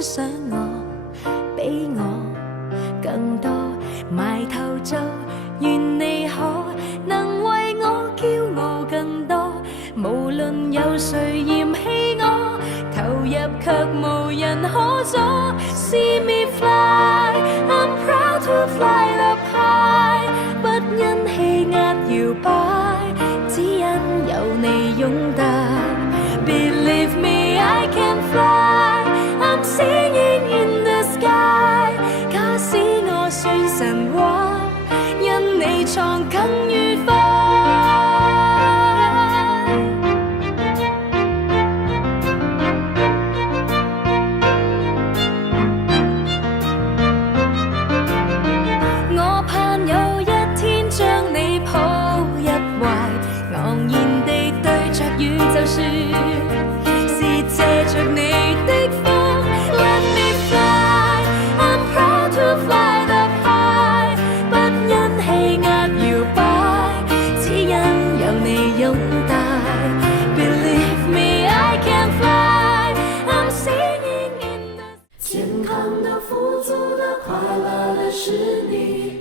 欣賞我，比我更多，埋頭做，願你可能為我驕傲更多。無論有誰嫌棄我，投入卻無人可阻。See me fly, I'm proud to fly up high， 不因氣壓搖擺，只因有你擁戴。Believe me, I can fly, I'm singing in the sky。 假使我算神話，因你創更愉快。我盼有一天將你抱入懷，昂然地對着宇宙說，是借着你的風。Let me fly, I'm proud to fly up high， 不因氣壓搖擺，只因有你擁戴。Believe me, I can fly, I'm singing in the。 健康的、富足的、快樂的是你。